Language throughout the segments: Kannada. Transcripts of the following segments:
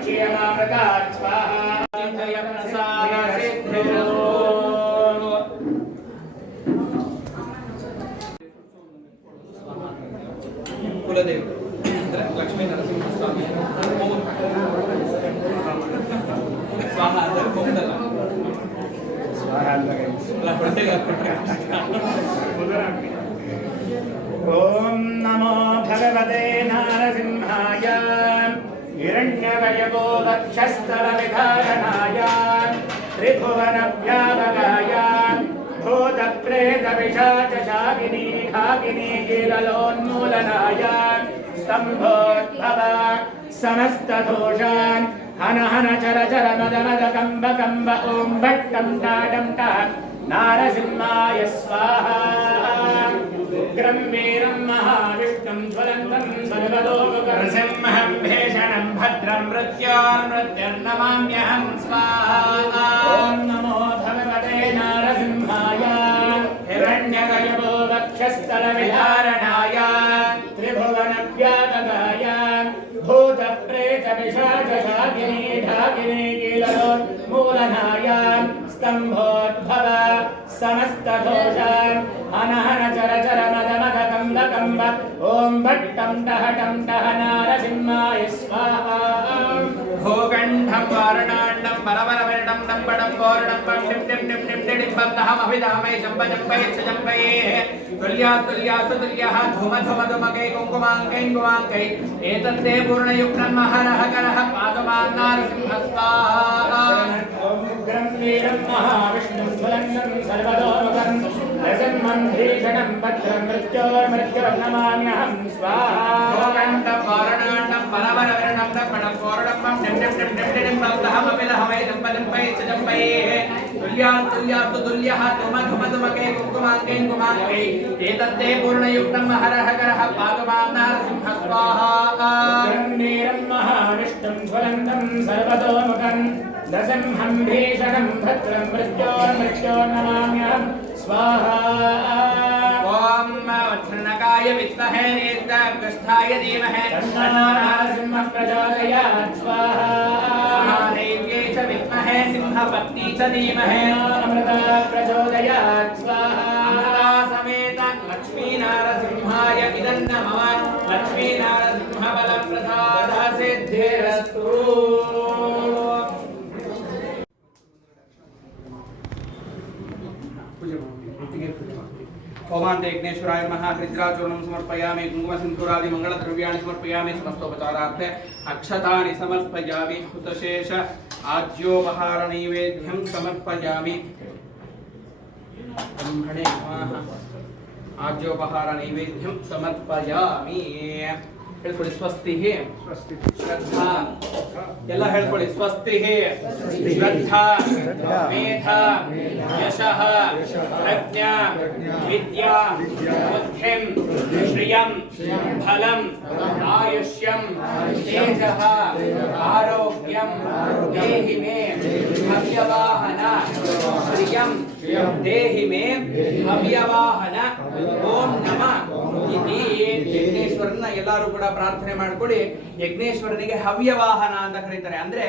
क्षीयमामृतात् स्वाहा ಕುಲದೇವರು ಅಂದರೆ ಲಕ್ಷ್ಮೀ ನರಸಿಂಹಸ್ವಾಮಿ ಸ್ವಾಹ ಅಂದರೆ ಕೊಂಡಲ್ಲ स्वाहा ॐ नमो भगवते नारसिंहाय हिरण्यवयवो वक्षस्थलविधारणाय त्रिभुवनव्यापकाय भूतप्रेतपिशाचशाकिनी ढाकिनी कीललोन्मूलनाय स्तम्भोद्भव समस्तदोषान् हन हन चर चर मद मद कम्ब कम्ब ॐ भट्टं टाटं टा नारसिंहाय स्वाहा उग्रं वीरं महाविष्णुं ज्वलन्तं सर्वतोमुखनृसिंहं भीषणं भद्रं मृत्योर्मृत्युर्नमाम्यहं स्वाहा ॐ नमो भगवते नारसिंहाय हिरण्यकयवो वक्षस्थलविधारणाय त्रिभुवनव्यापकाय भूतप्रेतपिशाचशाकिनी ढाकिनी कीललोन्मूलनाय स्तम्भोद्भव समस्तदोषान् हन हन चर चर मद मद कम्ब कम्ब ॐ भट्टं टहटं टह नारसिंहाय स्वाहा भूखण्डं वारणाण्डं परवरवर्णं डम्बडं वारणं टिं टिं टिं टिं टिं बद्धमभिधामय जम्ब जम्बये च जम्बये तुल्या तुल्या सुतुल्यः धूम धूम धूमकै कुङ्कुमाङ्कै कुमाङ्कै एतत्ते पूर्णयुक्तं महरः करः पादुमान् नारसिंह स्वाहा उग्रं वीरं महाविष्णुं ज्वलन्तं सर्वतोमुखं नृसिंहं भीषणं भद्रं मृत्योर्मृत्योर्नमाम्यहं स्वाहा भूखण्डं वारणाण्डं परवरवर्णं डम्बडं वारणं टिं टिं टिं टिं टिं बद्धमभिधामय जम्ब जम्बये च जम्बये तुल्या तुल्या सुतुल्यः धूम धूम धूमकै कुङ्कुमाङ्कै कुमाङ्कै एतत्ते पूर्णयुक्तं महरः करः पादुमान् नारसिंह स्वाहा वीरं महाविष्णुं ज्वलन्तं सर्वतोमुखं नृसिंहं भीषणं भद्रं मृत्योर्मृत्योर्नमाम्यहं स्वाहा ॐ वज्रनकाय विद्महे नेत्रगुष्ठाय धीमहि तन्नो नरसिंहः प्रचोदयात् स्वाहा देव्यै च विद्महे सिंहपत्नी च धीमहि अमृता प्रचोदयात् स्वाहा समेत लक्ष्मीनारसिंहाय इदं नमः लक्ष्मीनारसिंहबलप्रसादसिद्धिरस्तु ओमान्ते यज्ञेश्वराय नमः हृद्राचूर्णं समर्पयामि कुङ्कुमसिन्दूरादि मङ्गलद्रव्याणि समर्पयामि समस्तोपचारार्थे अक्षतानि समर्पयामि हुतशेष आज्योपहारनैवेद्यं समर्पयामि ब्रह्मणे नमः आज्योपहारनैवेद्यं समर्पयामि ಹೇಳ್ಕೊಳ್ಳಿ ಸ್ವಸ್ತಿ ಶ್ರದ್ಧಾ ಎಲ್ಲ ಹೇಳ್ಕೊಳ್ಳಿ ಸ್ವಸ್ತಿ ಶ್ರದ್ಧಾ ಮೇಧ ಯಶಃ ಪ್ರಜ್ಞಾ ವಿದ್ಯಾ ಬುದ್ಧಿಂ ಶ್ರಿಯಂ ಫಲಂ ಆಯುಷ್ಯಂ ತೇಜಃ ಆರೋಗ್ಯಂ ದೇಹಿ ಮೇ ಹವ್ಯವಾಹನ ಶ್ರಿಯಂ ದೇಹಿ ಮೇ ಹವ್ಯವಾಹನ ಓಂ ನಮಃ ಇತಿ ಯಜ್ಞೇಶ್ವರನ ಎಲ್ಲರೂ ಕೂಡ ಪ್ರಾರ್ಥನೆ ಮಾಡ್ಕೊಳ್ಳಿ. ಯಜ್ಞೇಶ್ವರನಿಗೆ ಹವ್ಯವಾಹನ ಅಂತ ಕರೀತಾರೆ. ಅಂದ್ರೆ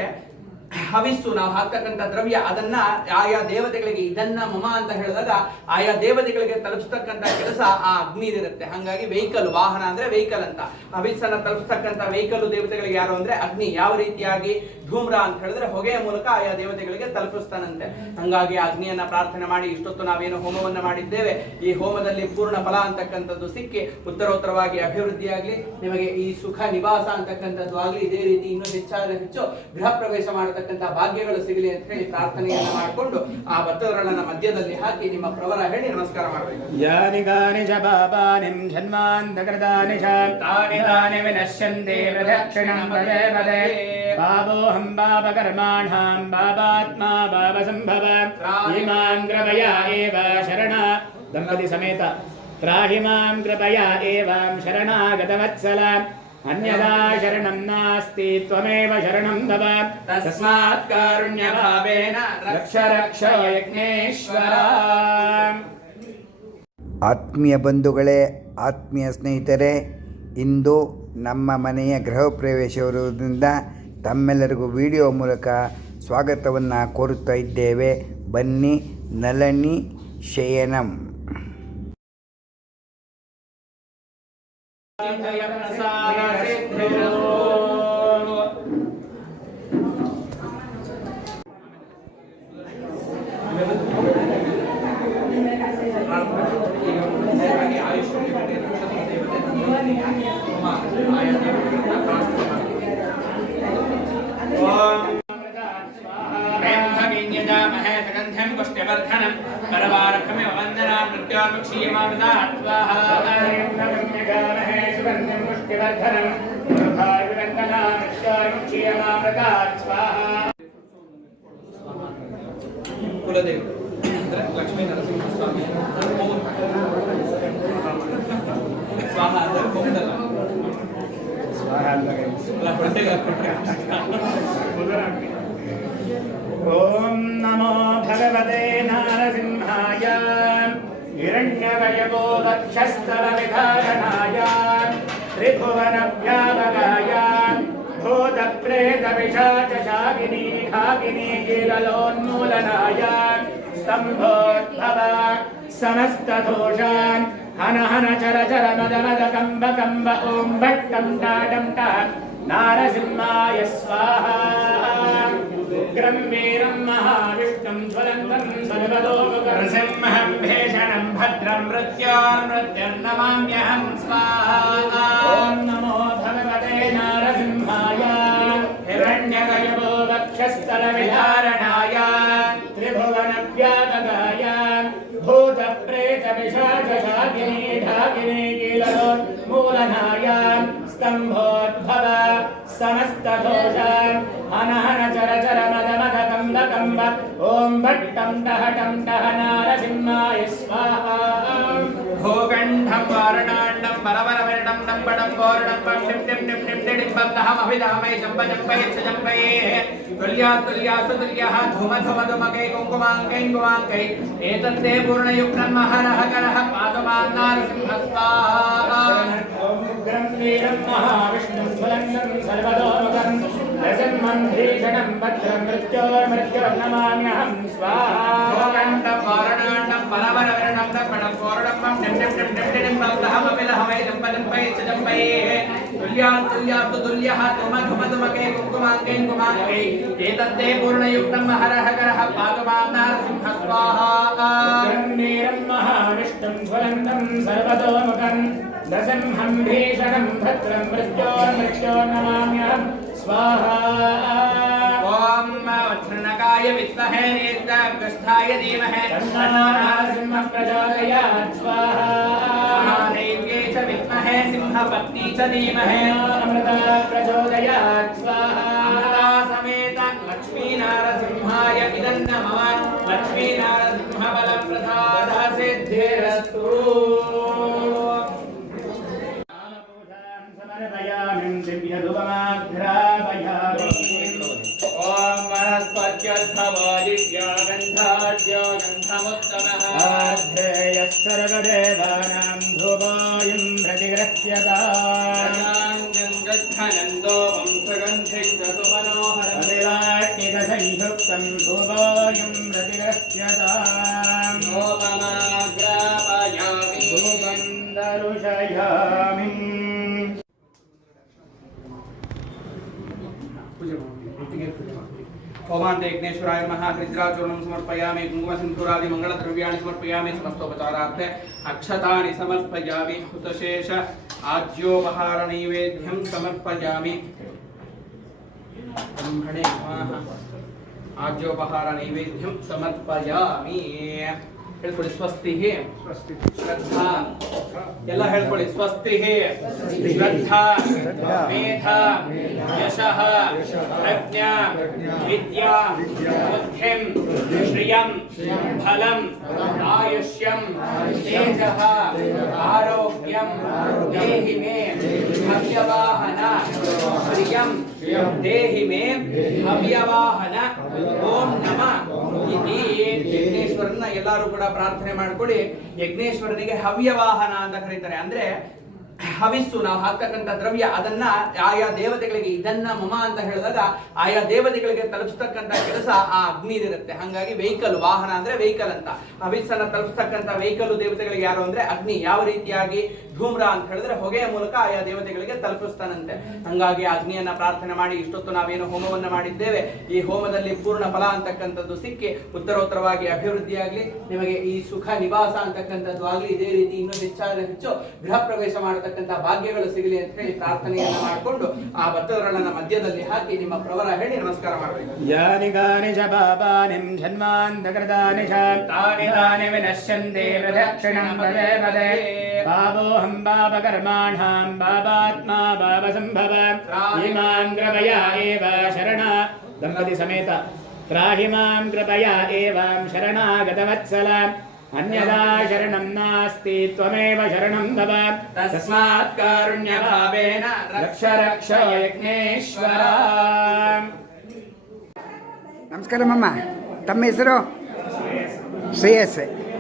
ಹವಿಸ್ಸು ನಾವು ಹಾಕ್ತಕ್ಕಂಥ ದ್ರವ್ಯ ಅದನ್ನ ಆಯಾ ದೇವತೆಗಳಿಗೆ ಇದನ್ನ ಮಮ ಅಂತ ಹೇಳಿದಾಗ ಆಯಾ ದೇವತೆಗಳಿಗೆ ತಲುಪಿಸ್ತಕ್ಕಂಥ ಕೆಲಸ ಆ ಅಗ್ನಿದಿರುತ್ತೆ. ಹಾಗಾಗಿ ವೆಹಿಕಲ್, ವಾಹನ ಅಂದ್ರೆ ವೆಹಿಕಲ್ ಅಂತ. ಹವಿಸ್ಸನ್ನ ತಲುಪಿಸ್ತಕ್ಕಂಥ ವೆಹಿಕಲ್ ದೇವತೆಗಳಿಗೆ ಯಾರು ಅಂದ್ರೆ ಅಗ್ನಿ. ಯಾವ ರೀತಿಯಾಗಿ ಧೂಮ್ರ ಅಂತ ಹೇಳಿದ್ರೆ ಹೊಗೆಯ ಮೂಲಕ ಆಯಾ ದೇವತೆಗಳಿಗೆ ತಲುಪಿಸ್ತಾನಂತೆ. ಹಂಗಾಗಿ ಅಗ್ನಿಯನ್ನ ಪ್ರಾರ್ಥನೆ ಮಾಡಿ ಇಷ್ಟೊತ್ತು ನಾವೇನು ಹೋಮವನ್ನ ಮಾಡಿದ್ದೇವೆ, ಈ ಹೋಮದಲ್ಲಿ ಪೂರ್ಣ ಫಲ ಅಂತಕ್ಕಂಥದ್ದು ಸಿಕ್ಕಿ ಉತ್ತರೋತ್ತರವಾಗಿ ಅಭಿವೃದ್ಧಿಯಾಗ್ಲಿ, ನಿಮಗೆ ಈ ಸುಖ ನಿವಾಸ ಅಂತಕ್ಕಂಥದ್ದು ಆಗ್ಲಿ, ಇದೇ ರೀತಿ ಇನ್ನೂ ಹೆಚ್ಚಾದ ಹೆಚ್ಚು ಗೃಹ ಪ್ರವೇಶ ಮಾಡತಕ್ಕಂಥ ಭಾಗ್ಯಗಳು ಸಿಗಲಿ ಅಂತ ಹೇಳಿ ಪ್ರಾರ್ಥನೆಯನ್ನ ಮಾಡಿಕೊಂಡು ಆ ಭತ್ತದರಳನ್ನ ಮಧ್ಯದಲ್ಲಿ ಹಾಕಿ ನಿಮ್ಮ ಪ್ರವರ ಹೇಳಿ ನಮಸ್ಕಾರ ಮಾಡಬೇಕು. ಯಾನಿ ಗಾನಿ ಚ ಪಾಪಾನಿಂ ಜನ್ಮಾಂತಕೃತಾನಿ ಚ ತಾನಿ ತಾನಿ ವಿನಶ್ಯಂತೆ ಪ್ರದಕ್ಷಿಣಂ ಪದೇ ಪದೇ ಪಾಪೋಹಂ ಪಾಪಕರ್ಮಾಣಾಂ ಪಾಪಾತ್ಮಾ ಪಾಪಸಂಭವ ಇಮಾಂ ಕೃಪಯಾ ಏವ ಶರಣ ದಂಪತಿ ಸಮೇತ ತ್ರಾಹಿ ಮಾಂ ಕೃಪಯಾ ಏವಾಂ ಶರಣಾಗತವತ್ಸಲ ಅನ್ಯದಾ ಶರಣಂ ನಾಸ್ತಿ ತ್ವಮೇವ ಶರಣಂ ತವ ತಸ್ಮಾತ್ ಕಾರುಣ್ಯಭಾವೇನ ರಕ್ಷ ರಕ್ಷ ಯಜ್ಞೇಶ್ವರ. ಆತ್ಮೀಯ ಬಂಧುಗಳೇ, ಆತ್ಮೀಯ ಸ್ನೇಹಿತರೆ, ಇಂದು ನಮ್ಮ ಮನೆಯ ಗೃಹ ಪ್ರವೇಶವಿರುವುದರಿಂದ ತಮ್ಮೆಲ್ಲರಿಗೂ ವಿಡಿಯೋ ಮೂಲಕ ಸ್ವಾಗತವನ್ನು ಕೋರುತ್ತಾ ಇದ್ದೇವೆ. ಬನ್ನಿ. ನಳನಿ ಶಯನಂ. ಕುಲದೇವರು ಅಂದ್ರೆ ಲಕ್ಷ್ಮೀ ನರಸಿಂಹಸ್ವಾಮಿ ಸ್ವಾಹ ಅಂದ್ರೆ ಕೊಂಡಲ ಓಂ ನಮೋ ಭಗವತೆ ನಾರಸಿಂಹಾಯ ಹಿರಣ್ಯವಯವೋ ವಕ್ಷಸ್ಥಲ ವಿಧಾರಣಾಯ ತ್ರಿಭುವನ ವ್ಯಾಪಗಾಯ ಭೂತ ಪ್ರೇತ ವಿಷಾಚ ಶಾಕಿನಿ ಢಾಕಿನಿ ಕೀಲಲೋನ್ಮೂಲನಾಯ ಸ್ತಂಭೋದ್ಭವ ಸಮಸ್ತ ದೋಷಾನ್ ಹನ ಹನ ಚರ ಚರ ಮದ ಮದ ಕಂಬ ಕಂಬ ಓಂ ಭಟ್ಟಂ ಟಾಟಂ ಟ ನಾರಸಿಂಹಾಯ ಸ್ವಾಹಾ. ಉಗ್ರಂ ವೀರಂ ಮಹಾವಿಷ್ಣುಂ ಜ್ವಲಂತಂ ಸರ್ವತೋಮುಖಂ ಭೇಷಣಂ ಭದ್ರಂ ಮೃತ್ಯೋರ್ನಮಾಮ್ಯಹಂ ಸ್ವಾಹಾ. ಓಂ ನಮೋ ಭಗವತೆ ನಾರಸಿಂಹಾಯ ಹಿರಣ್ಯಗಯವೋ ವಕ್ಷಸ್ಥಲ ವಿಧಾರಣಾಯ ತ್ರಿಭುವನ ವ್ಯಾಪಗಾಯ ಭೂತ ಪ್ರೇತ ವಿಷಾಚ ಶಾಕಿನಿ ಢಾಕಿನಿ ಕೀಲಲೋನ್ಮೂಲನಾಯ ಸ್ತಂಭೋದ್ಭವ ಸಮಸ್ತ ದೋಷಾನ್ ಹನ ಹನ ಚರ ಚರ ಮದ ಮದ ಕಂಬ ಕಂಬ ಓಂ ಭಟ್ಟಂ ಟಹಟಂ ಟಹ ನಾರಸಿಂಹಾಯ ಸ್ವಾಹಾ. ಭೂಗಂಢಂ ವಾರಣಾಂಡಂ ವರವರವರಣಂ ಡಂಬಡಂ ಗೋರಣಂ ಟಿಂ ಟಿಂ ಟಿಂ ಟಿಂ ಟಿಡಿಂಬಂ ದಹಮಭಿಧಾಮೈ ಜಂಬ ಜಂಬೈ ಜಂಬಯೇ ತುಲ್ಯಾತು ತುಲ್ಯಃ ಧುಮ ಧುಮ ಧುಮಕೈ ಕುಂಕುಮಾಂಕೈ ಕುಮಾಂಕೈ ಏತದ್ದೇ ಪೂರ್ಣಯುಕ್ತಂ ಮಹರಃ ಕರಃ ಪಾದಮಾನ್ ನರಸಿಂಹ ಸ್ವಾಹಾ. ಉಗ್ರಂ ವೀರಂ ಮಹಾವಿಷ್ಣುಂ ಜ್ವಲಂತಂ ಸರ್ವತೋಮುಖಂ ನರಸಿಂಹಂ ಭೀಷಣಂ ಭದ್ರಂ ಮೃತ್ಯೋರ್ನಮಾಮ್ಯಹಂ ಸ್ವಾಹಾ. ಭೂಗಂಢಂ ವಾರಣಾಂಡಂ ವರವರವರಣಂ ಡಂಬಡಂ ಗೋರಣಂ ಟಿಂ ಟಿಂ ಟಿಂ ಟಿಂ ಟಿಡಿಂಬಂ ದಹಮಭಿಧಾಮೈ ಜಂಬ ಜಂಬೈ ಜಂಬಯೇ ತುಲ್ಯಾತು ತುಲ್ಯಃ ಧುಮ ಧುಮ ಧುಮಕೈ ಕುಂಕುಮಾಂಕೈ ಕುಮಾಂಕೈ ಏತದ್ದೇ ಪೂರ್ಣಯುಕ್ತಂ ಮಹರಃ ಕರಃ ಪಾದಮಾನ್ ನರಸಿಂಹ ಸ್ವಾಹಾ. ಉಗ್ರಂ ವೀರಂ ಮಹಾವಿಷ್ಣುಂ ಜ್ವಲಂತಂ ಸರ್ವತೋಮುಖಂ ನರಸಿಂಹಂ ಭೀಷಣಂ ಭದ್ರಂ ಮೃತ್ಯೋರ್ನಮಾಮ್ಯಹಂ ಸ್ವಾಹಾ. ಓಂ ವಜ್ರನಕಾಯ ವಿದ್ಮಹೇ ನೇತ್ರಾಗ್ರಸ್ಥಾಯ ಧೀಮಹಿ ತನ್ನೋ ನರಸಿಂಹಃ ಪ್ರಚೋದಯಾತ್ ಸ್ವಾಹಾ. ಮಹಾದೇವ್ಯೈ ಚ ವಿದ್ಮಹೇ ಸಿಂಹಪತ್ನಿ ಚ ಧೀಮಹಿ ಅಮೃತ ಪ್ರಚೋದಯಾತ್ ಸ್ವಾಹಾ. ಸಮೇತ ಲಕ್ಷ್ಮೀನಾರಸಿಂಹಾಯ ಇದಂ ನಮಃ. ಲಕ್ಷ್ಮೀನಾರಸಿಂಹ ಬಲ ಪ್ರಸಾದ ಸಿದ್ಧಿರಸ್ತು. ಸಮರ್ಪಯಾಮಿಂ ದಿವ್ಯಧೂಪಮಾಘ್ರಾಪಯಾಮಿ. ಓಂ ವನಸ್ಪತ್ಯರ್ಥವಾದಿತ್ಯಾ ಗಂಧಾಢ್ಯೋ ಗಂಧಮುತ್ತಮಃ. ಆಧ್ರೇಯಃ ಸರ್ವದೇವಾನಾಂ ಧೂಪೋऽयಂ ಪ್ರತಿಗೃಹ್ಯತಾಂ. ಗಂಧನಂದೋ ವಂಶಗಂಧಿಗ್ಧಸುಮನೋಹರಂ. ಅಭಿಲಾಷಿತಸಂಯುಕ್ತಂ ಧೂಪೋऽಯಂ ಪ್ರತಿಗೃಹ್ಯತಾಂ. ಧೂಪಮಾಗ್ರಾಪಯಾಮಿ. ಧೂಪಂ ದರುಶಯಾಮಿ. ಹೋಮಾಂತೆ ಯಜ್ಞೇಶ್ವರಾಯ ನಮಃ. ಹೃದ್ರಾಚೂರ್ಣಂ ಸಮರ್ಪಯಾಮಿ. ಕುಂಕುಮ ಸಿಂಧೂರಾದಿ ಮಂಗಳ ದ್ರವ್ಯಾಣಿ ಸಮರ್ಪಯಾಮಿ. ಸಮಸ್ತೋಪಚಾರಾರ್ಥೆ ಅಕ್ಷತಾನಿ ಸಮರ್ಪಯಾಮಿ. ಹುತಶೇಷ ಆಜ್ಯೋಪಹಾರ ನೈವೇದ್ಯಂ ಸಮರ್ಪಯಾಮಿ. ಬ್ರಹ್ಮಣೇ ನಮಃ. ಆಜ್ಯೋಪಹಾರ ನೈವೇದ್ಯಂ ಸಮರ್ಪಯಾಮಿ. ಹೇಳ್ಕೊಳ್ಳಿ. ಸ್ವಸ್ತಿ ಶ್ರದ್ಧಾ. ಎಲ್ಲ ಹೇಳ್ಕೊಳ್ಳಿ. ಸ್ವಸ್ತಿ ಶ್ರದ್ಧಾ ಮೇಧ ಯಶಃ ಪ್ರಜ್ಞಾ ವಿದ್ಯಾ ಬುದ್ಧಿಂ ಶ್ರಿಯಂ ಫಲಂ ಆಯುಷ್ಯಂ ತೇಜಃ ಆರೋಗ್ಯಂ ದೇಹಿ ಮೇ ಹವ್ಯವಾಹನ. ಶ್ರಿಯಂ ದೇಹಿ ಮೇ ಹವ್ಯವಾಹನ. ಓಂ ನಮಃ. ಇತಿ ಯಜ್ಞೇಶ್ವರನ ಎಲ್ಲರೂ ಕೂಡ ಪ್ರಾರ್ಥನೆ ಮಾಡ್ಕೊಳ್ಳಿ. ಯಜ್ಞೇಶ್ವರನಿಗೆ ಹವ್ಯವಾಹನ ಅಂತ ಕರೀತಾರೆ. ಅಂದ್ರೆ ಹವಿಸ್ಸು ನಾವು ಹಾಕ್ತಕ್ಕಂಥ ದ್ರವ್ಯ ಅದನ್ನ ಆಯಾ ದೇವತೆಗಳಿಗೆ ಇದನ್ನ ಮಮ ಅಂತ ಹೇಳಿದಾಗ ಆಯಾ ದೇವತೆಗಳಿಗೆ ತಲುಪಿಸ್ತಕ್ಕಂಥ ಕೆಲಸ ಆ ಅಗ್ನಿದಿರುತ್ತೆ. ಹಾಗಾಗಿ ವೆಹಿಕಲ್, ವಾಹನ ಅಂದ್ರೆ ವೆಹಿಕಲ್ ಅಂತ. ಹವಿಸ್ಸನ್ನ ತಲುಪಿಸ್ತಕ್ಕಂಥ ವೆಹಿಕಲ್ ದೇವತೆಗಳಿಗೆ ಯಾರು ಅಂದ್ರೆ ಅಗ್ನಿ. ಯಾವ ರೀತಿಯಾಗಿ ಧೂಮ್ರ ಅಂತ ಹೇಳಿದ್ರೆ ಹೊಗೆಯ ಮೂಲಕ ಆಯಾ ದೇವತೆಗಳಿಗೆ ತಲುಪಿಸ್ತಾನಂತೆ. ಹಂಗಾಗಿ ಅಗ್ನಿಯನ್ನ ಪ್ರಾರ್ಥನೆ ಮಾಡಿ ಇಷ್ಟೊತ್ತು ನಾವೇನು ಹೋಮವನ್ನ ಮಾಡಿದ್ದೇವೆ, ಈ ಹೋಮದಲ್ಲಿ ಪೂರ್ಣ ಫಲ ಅಂತಕ್ಕಂಥದ್ದು ಸಿಕ್ಕಿ ಉತ್ತರೋತ್ತರವಾಗಿ ಅಭಿವೃದ್ಧಿಯಾಗ್ಲಿ, ನಿಮಗೆ ಈ ಸುಖ ನಿವಾಸ ಅಂತಕ್ಕಂಥದ್ದು ಆಗ್ಲಿ, ಇದೇ ರೀತಿ ಇನ್ನೂ ಹೆಚ್ಚಾದ ಹೆಚ್ಚು ಗೃಹ ಪ್ರವೇಶ ಮಾಡತಕ್ಕಂಥ ಭಾಗ್ಯಗಳು ಸಿಗಲಿ ಅಂತ ಹೇಳಿ ಪ್ರಾರ್ಥನೆಯನ್ನ ಮಾಡಿಕೊಂಡು ಆ ಭತ್ತದರಳನ್ನ ಮಧ್ಯದಲ್ಲಿ ಹಾಕಿ ನಿಮ್ಮ ಪ್ರವರ ಹೇಳಿ ನಮಸ್ಕಾರ ಮಾಡಬೇಕು. ಯಾನಿ ಗಾನಿ ಚ ಪಾಪಾನಿಂ ಜನ್ಮಾಂತಕೃತಾನಿ ಚ ತಾನಿ ತಾನಿ ವಿನಶ್ಯಂತೆ ಪ್ರದಕ್ಷಿಣಂ ಪದೇ ಪದೇ ಪಾಪೋಹಂ ಪಾಪಕರ್ಮಾಣಾಂ ಪಾಪಾತ್ಮಾ ಪಾಪಸಂಭವ ಇಮಾಂ ಕೃಪಯಾ ಏವ ಶರಣ ದಂಪತಿ ಸಮೇತ ತ್ರಾಹಿಮಾಂ ಕೃಪಯಾ ಏವಾಂ ಶರಣಾಗತವತ್ಸಲ ಅನ್ಯದಾ ಶರಣಂ ನಾಸ್ತಿ ತ್ವಮೇವ ಶರಣಂ ತವ ತಸ್ಮಾತ್ ಕಾರುಣ್ಯ ಭಾವೇನ ರಕ್ಷ ರಕ್ಷ ಯಜ್ಞೇಶ್ವರ. ನಮಸ್ಕಾರ ಮಮ್ಮ, ತಮ್ಮ ಹೆಸರು? ಶ್ರೇಯಸ್.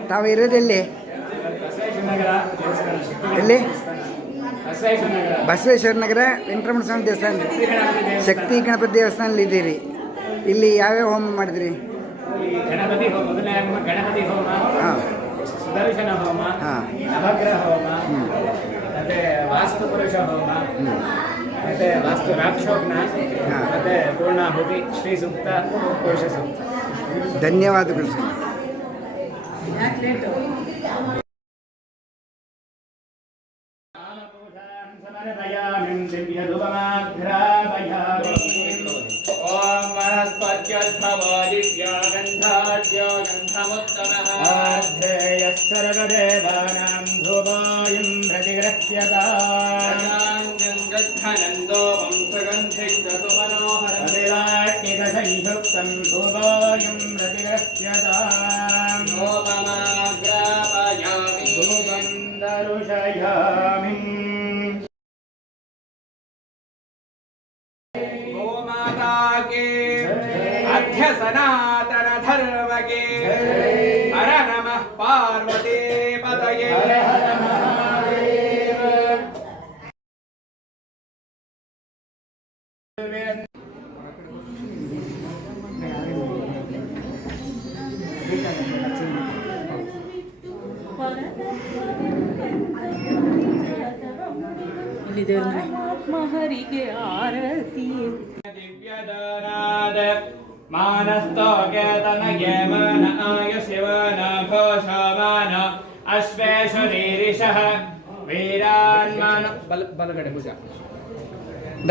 ತಾವು ಇರೋದೆಲ್ಲಿ? ಎಲ್ಲಿ? ಬಸವೇಶ್ವರ ನಗರ ವೆಂಕಟರಮಣ ಸ್ವಾಮಿ ದೇವಸ್ಥಾನ, ಶಕ್ತಿ ಗಣಪತಿ ದೇವಸ್ಥಾನದಲ್ಲಿ ಇದ್ದೀರಿ. ಇಲ್ಲಿ ಯಾವ್ಯಾವ ಹೋಮ ಮಾಡಿದ್ರಿ? ಗಣಪತಿ ಹೋಮ, ಗಣಪತಿ ಹೋಮ, ಸುದರ್ಶನ ಹೋಮ, ನವಗ್ರಹ ಹೋಮ, ಮತ್ತೆ ವಾಸ್ತು ಪುರುಷ ಹೋಮ, ಮತ್ತೆ ವಾಸ್ತು ರಾಕ್ಷೋಗ್ನ, ಮತ್ತೆ ಪೂರ್ಣಾಹುತಿ, ಶ್ರೀ ಸೂಕ್ತ, ಪುರುಷ ಸೂಕ್ತ. ಧನ್ಯವಾದಗಳು ಸರ್. ಓಂ ವನಸ್ಪತ್ಯಸ್ಮವೋ ದಿವ್ಯೋ ಗಂಧಾಢ್ಯೋ ಗಂಧಮುತ್ತಮಃ ಆಧ್ರೇಯಃ ಸರ್ವದೇವಾನಾಂ ಧೂಪೋऽಯಂ ಪ್ರತಿಗೃಹ್ಯತಾಂ ಗಂಗಂಧನಂದೋ ವಂಶಗಂಧಿಗ್ಧಸುಮನೋಹರಂ ಅಭಿಲಾಷಿತಸಂಯುಕ್ತಂ ಧೂಪೋऽಯಂ ಪ್ರತಿಗೃಹ್ಯತಾಂ ಗೋಪಮಾಗ್ರಾಪಯಾಮಿ ಧೂಪಂ ದರುಶಯಾಮಿ. गोमाता के अध्य सनातन धर्म के हर नमः पार्वती पतये हर हर महादेव. ಹರಿಗೆ ಆರತಿ ದಿವ್ಯದಾನಾದ ಮಾನಸ್ತೋಗೆ ತನಗೆ ಮನ ಆಯುಷಿವನ ಘೋಷಮಾನ ಅಶ್ವೇಶ್ವರೀರಿಷಃ ವೀರಾನ್ಮಾನ ಬಲಗಡೆ ಭುಜ.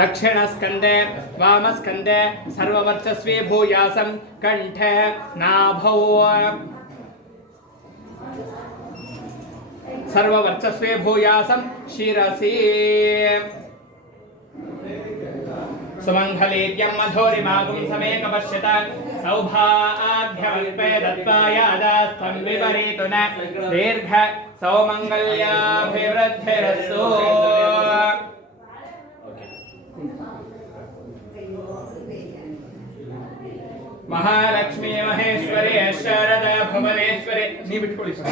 दक्षिणस्कन्धे वामस्कन्धे सर्ववर्चस्वी भूयासं कण्ठे नाभौ सर्ववर्चस्वी भूयासं शिरसि सुमङ्गलीर्यं मधुरिमागुं समेकपश्यत सौभाग्यमल्पे दत्त्वा यादास्तं विपरीतुन दीर्घ सौमङ्गल्याभिवृद्धिरस्तु. महालक्ष्मी महेश्वरी शारदा भुवनेश्वरी ನೀವು ಇಟ್ಕೊಳ್ಳಿ ಸರ್.